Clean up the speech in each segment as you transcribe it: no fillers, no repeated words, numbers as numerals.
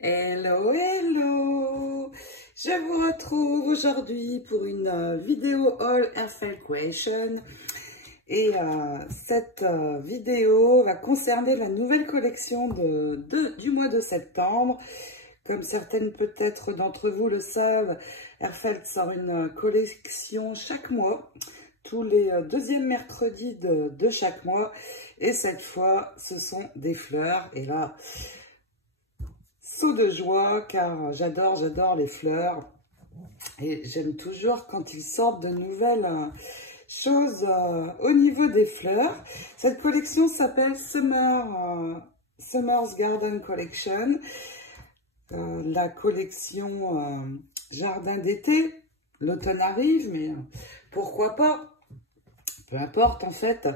Hello, hello! Je vous retrouve aujourd'hui pour une vidéo All Airfelt Creation. Et cette vidéo va concerner la nouvelle collection du mois de septembre. Comme certaines peut-être d'entre vous le savent, Airfelt sort une collection chaque mois, tous les deuxièmes mercredis de chaque mois. Et cette fois, ce sont des fleurs. Et là, saut de joie car j'adore les fleurs. Et j'aime toujours quand ils sortent de nouvelles choses au niveau des fleurs. Cette collection s'appelle Summer's Garden Collection. La collection jardin d'été. L'automne arrive, mais pourquoi pas? Peu importe, en fait,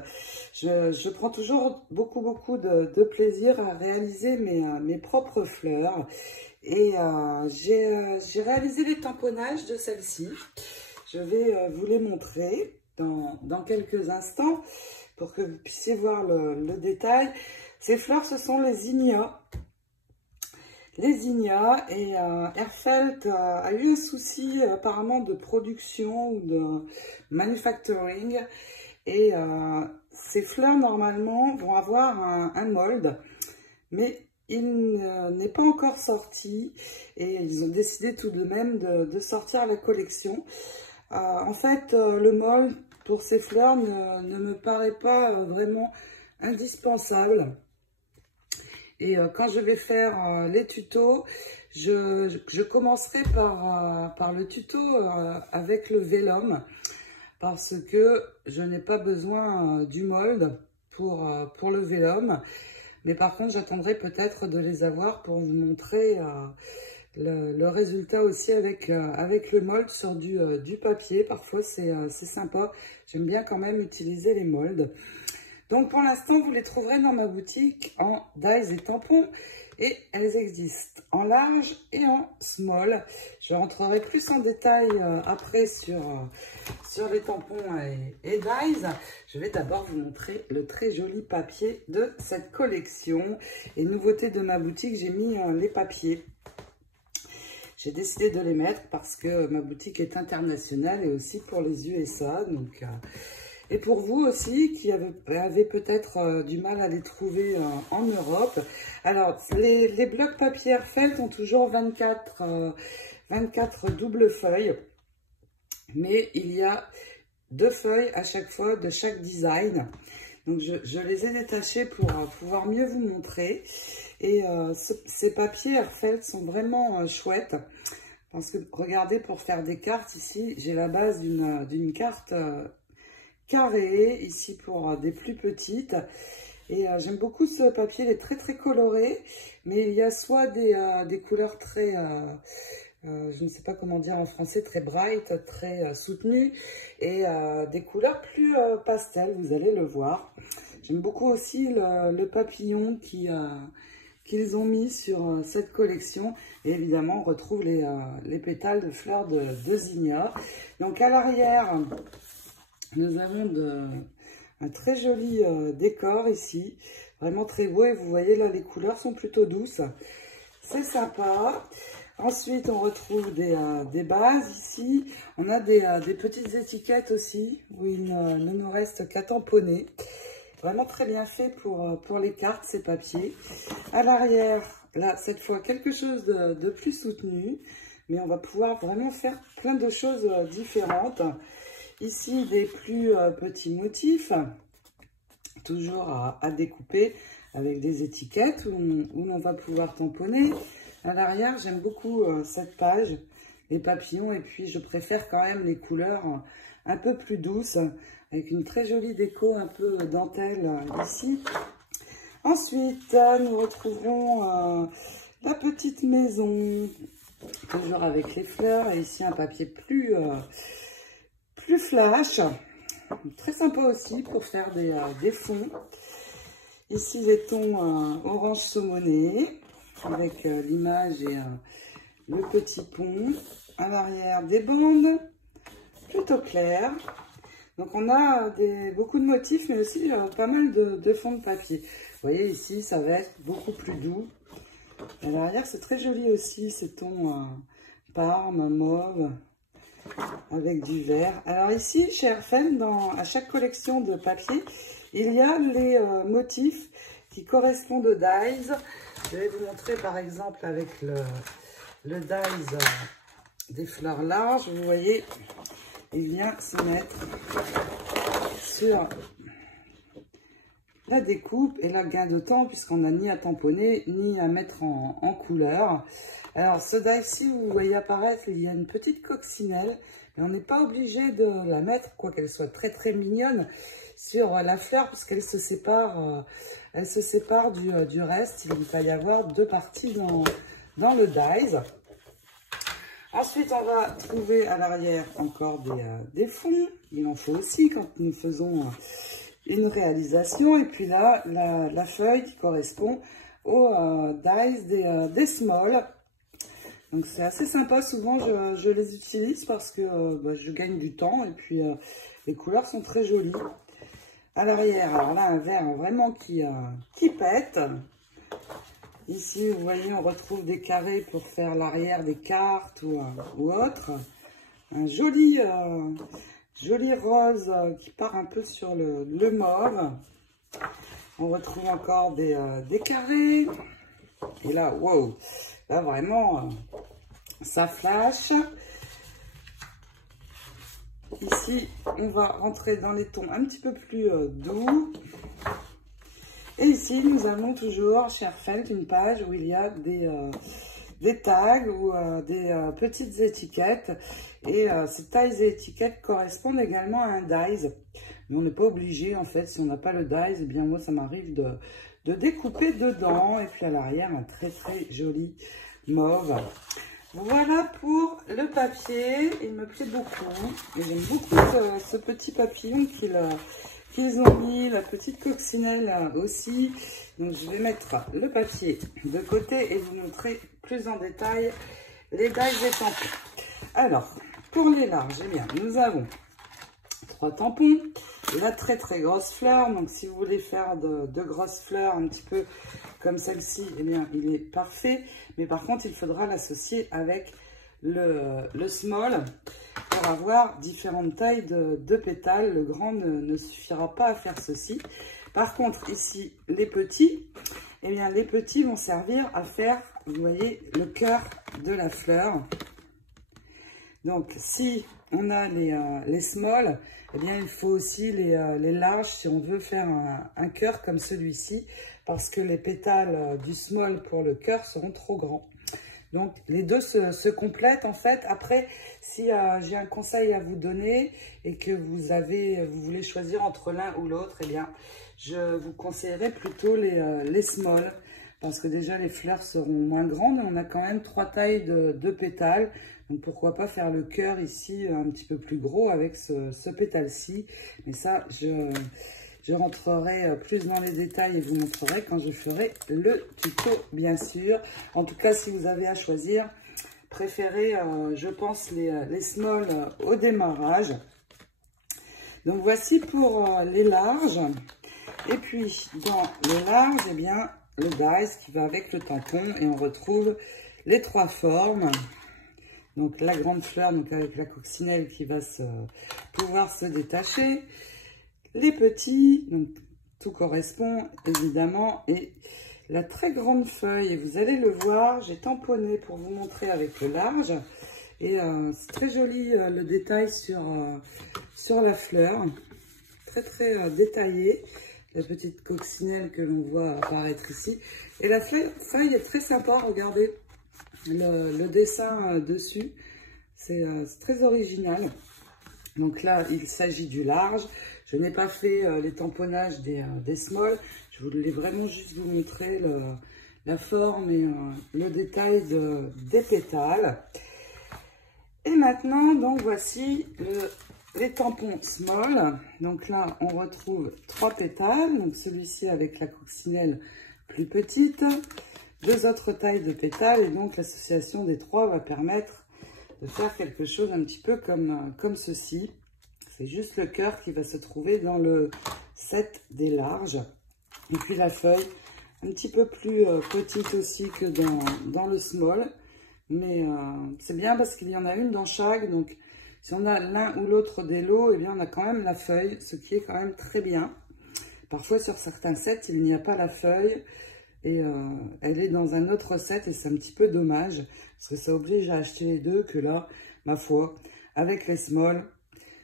je prends toujours beaucoup de plaisir à réaliser mes propres fleurs. Et j'ai réalisé les tamponnages de celles-ci. Je vais vous les montrer dans quelques instants pour que vous puissiez voir le détail. Ces fleurs, ce sont les zinnias. Les zinnias, et Airfelt a eu un souci apparemment de production ou de manufacturing. Et ces fleurs, normalement, vont avoir un mold, mais il n'est pas encore sorti. Et ils ont décidé tout de même de sortir la collection. En fait, le mold pour ces fleurs ne me paraît pas vraiment indispensable. Et quand je vais faire les tutos, je commencerai par le tuto avec le vellum. Parce que je n'ai pas besoin du mold pour le vellum. Mais par contre, j'attendrai peut-être de les avoir pour vous montrer le résultat aussi avec le mold sur du papier. Parfois, c'est sympa. J'aime bien quand même utiliser les molds. Donc, pour l'instant, vous les trouverez dans ma boutique en dies et tampons. Et elles existent en large et en small. Je rentrerai plus en détail après sur les tampons et dies. Je vais d'abord vous montrer le très joli papier de cette collection. Et nouveauté de ma boutique, j'ai mis les papiers. J'ai décidé de les mettre parce que ma boutique est internationale et aussi pour les USA. Donc... et pour vous aussi, qui avez peut-être du mal à les trouver en Europe. Alors, les blocs papier Airfelt ont toujours 24 doubles feuilles. Mais il y a 2 feuilles à chaque fois de chaque design. Donc, je les ai détachés pour pouvoir mieux vous montrer. Et ces papiers Airfelt sont vraiment chouettes. Parce que, regardez, pour faire des cartes, ici, j'ai la base d'une carte... carré, ici pour des plus petites. Et j'aime beaucoup ce papier, il est très coloré, mais il y a soit des couleurs très, je ne sais pas comment dire en français, très bright, très soutenues, et des couleurs plus pastel, vous allez le voir. J'aime beaucoup aussi le papillon qu'ils ont mis sur cette collection. Et évidemment, on retrouve les pétales de fleurs de zinnia. Donc à l'arrière, nous avons un très joli décor ici, vraiment très beau. Et vous voyez là, les couleurs sont plutôt douces. C'est sympa. Ensuite, on retrouve des bases ici. On a des petites étiquettes aussi, où il ne nous reste qu'à tamponner. Vraiment très bien fait pour les cartes, ces papiers. À l'arrière, là, cette fois, quelque chose de plus soutenu. Mais on va pouvoir vraiment faire plein de choses différentes. Ici, des plus petits motifs, toujours à découper avec des étiquettes où on va pouvoir tamponner. À l'arrière, j'aime beaucoup cette page, les papillons, et puis je préfère quand même les couleurs un peu plus douces, avec une très jolie déco un peu dentelle ici. Ensuite, nous retrouverons la petite maison, toujours avec les fleurs, et ici un papier plus flash, très sympa aussi pour faire des fonds. Ici les tons orange saumoné avec l'image et le petit pont. À l'arrière des bandes plutôt claires. Donc on a beaucoup de motifs, mais aussi pas mal de fonds de papier. Vous voyez ici, ça va être beaucoup plus doux. À l'arrière, c'est très joli aussi, ces tons parme, mauve, avec du vert. Alors ici, chez Airfen, à chaque collection de papier, il y a les motifs qui correspondent aux dies. Je vais vous montrer par exemple avec le dies des fleurs larges. Vous voyez, il vient se mettre sur la découpe et la gain de temps, puisqu'on n'a ni à tamponner ni à mettre en couleur. Alors ce die-ci, vous voyez apparaître, il y a une petite coccinelle, mais on n'est pas obligé de la mettre, quoi qu'elle soit très très mignonne, sur la fleur, puisqu'elle se sépare, du reste. Il va y avoir deux parties dans le dies. Ensuite, on va trouver à l'arrière encore des fonds. Il en faut aussi quand nous faisons une réalisation. Et puis là, la feuille qui correspond au dies des small. Donc c'est assez sympa. Souvent, je les utilise parce que je gagne du temps. Et puis, les couleurs sont très jolies. À l'arrière, alors là, un vert vraiment qui pète. Ici, vous voyez, on retrouve des carrés pour faire l'arrière des cartes ou autre. Un joli rose qui part un peu sur le mauve. On retrouve encore des carrés. Et là, wow, là vraiment, ça flash. Ici, on va rentrer dans les tons un petit peu plus doux. Et ici, nous avons toujours chez Airfen une page où il y a des tags ou des petites étiquettes. Et ces tags et étiquettes correspondent également à un dies. Mais on n'est pas obligé, en fait, si on n'a pas le dies, eh bien moi, ça m'arrive de découper dedans. Et puis à l'arrière, un très très joli mauve. Voilà pour le papier. Il me plaît beaucoup. Et j'aime beaucoup ce petit papillon qu'ils ont mis, la petite coccinelle aussi. Donc je vais mettre le papier de côté et vous montrer plus en détail les dies et tampons. Alors, pour les larges, eh bien, nous avons 3 tampons, la très très grosse fleur. Donc si vous voulez faire de grosses fleurs un petit peu comme celle-ci, eh bien il est parfait. Mais par contre, il faudra l'associer avec le small pour avoir différentes tailles de pétales. Le grand ne suffira pas à faire ceci. Par contre, ici, les petits, eh bien les petits vont servir à faire, vous voyez, le cœur de la fleur. Donc, si on a les small, eh bien, il faut aussi les larges si on veut faire un cœur comme celui-ci, parce que les pétales du small pour le cœur seront trop grands. Donc, les deux se complètent, en fait. Après, si j'ai un conseil à vous donner et que vous voulez choisir entre l'un ou l'autre, eh bien, je vous conseillerais plutôt les small, parce que déjà, les fleurs seront moins grandes. On a quand même 3 tailles de pétales. Donc, pourquoi pas faire le cœur ici un petit peu plus gros avec ce pétale-ci. Mais ça, je rentrerai plus dans les détails et vous montrerai quand je ferai le tuto, bien sûr. En tout cas, si vous avez à choisir, préférez, je pense, les small au démarrage. Donc, voici pour les larges. Et puis, dans les larges, eh bien, le dies qui va avec le tampon. Et on retrouve les 3 formes. Donc, la grande fleur, donc avec la coccinelle qui va pouvoir se détacher. Les petits, donc tout correspond évidemment, et la très grande feuille, et vous allez le voir, j'ai tamponné pour vous montrer avec le large, et c'est très joli le détail sur la fleur, très très détaillé, la petite coccinelle que l'on voit apparaître ici, et la feuille est très sympa, regardez le dessin dessus, c'est très original. Donc là, il s'agit du large. Je n'ai pas fait les tamponnages des small. Je voulais vraiment juste vous montrer la forme et le détail des pétales. Et maintenant, donc voici les tampons small. Donc là, on retrouve 3 pétales. Donc celui-ci avec la coccinelle plus petite. 2 autres tailles de pétales. Et donc l'association des 3 va permettre de faire quelque chose un petit peu comme ceci. C'est juste le cœur qui va se trouver dans le set des larges. Et puis la feuille un petit peu plus petite aussi que dans le small. Mais c'est bien parce qu'il y en a une dans chaque. Donc, si on a l'un ou l'autre des lots, eh bien, on a quand même la feuille, ce qui est quand même très bien. Parfois, sur certains sets, il n'y a pas la feuille. Et elle est dans un autre set et c'est un petit peu dommage. Parce que ça oblige à acheter les deux que là, ma foi, avec les small,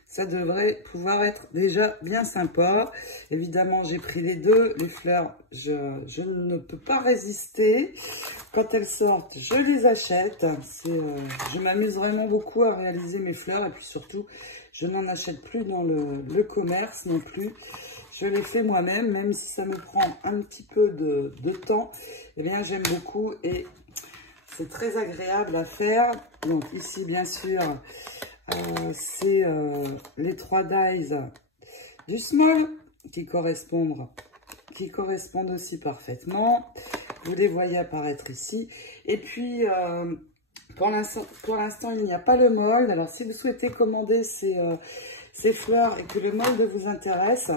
ça devrait pouvoir être déjà bien sympa. Évidemment, j'ai pris les deux. Les fleurs, je ne peux pas résister. Quand elles sortent, je les achète. Je m'amuse vraiment beaucoup à réaliser mes fleurs. Et puis surtout, je n'en achète plus dans le commerce non plus. Je les fais moi-même, même si ça me prend un petit peu de temps. Eh bien, j'aime beaucoup et c'est très agréable à faire. Donc ici, bien sûr, c'est les 3 dies du small qui correspondent aussi parfaitement. Vous les voyez apparaître ici. Et puis, pour l'instant, il n'y a pas le mold. Alors, si vous souhaitez commander ces fleurs et que le mold vous intéresse,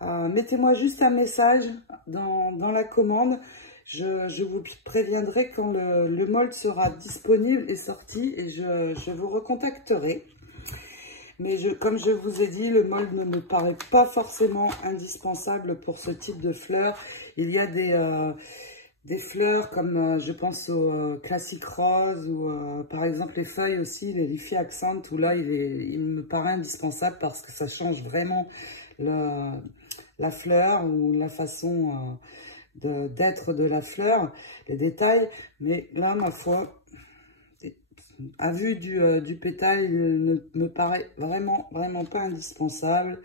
mettez-moi juste un message dans la commande. Je vous préviendrai quand le mold sera disponible et sorti et je vous recontacterai. Mais comme je vous ai dit, le mold ne me paraît pas forcément indispensable pour ce type de fleurs. Il y a des fleurs comme je pense au classique rose ou par exemple les feuilles aussi, les Leafy Accent, où là il me paraît indispensable parce que ça change vraiment la fleur ou la façon d'être de la fleur, les détails. Mais là, ma foi, à vue du pétale, il ne me paraît vraiment pas indispensable.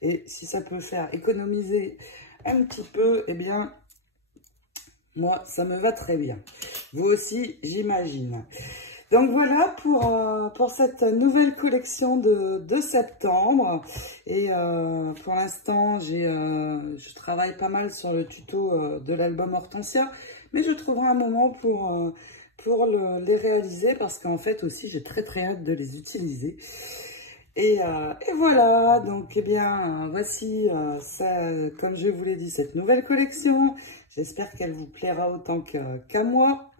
Et si ça peut faire économiser un petit peu, eh bien, moi, ça me va très bien. Vous aussi, j'imagine. Donc voilà pour cette nouvelle collection de septembre. Et pour l'instant, je travaille pas mal sur le tuto de l'album Hortensia. Mais je trouverai un moment pour les réaliser parce qu'en fait aussi, j'ai très hâte de les utiliser. Et voilà, donc eh bien, voici, ça, comme je vous l'ai dit, cette nouvelle collection. J'espère qu'elle vous plaira autant qu'à moi.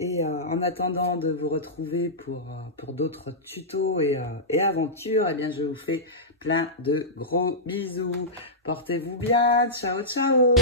Et en attendant de vous retrouver pour d'autres tutos et aventures, eh bien, je vous fais plein de gros bisous. Portez-vous bien. Ciao, ciao.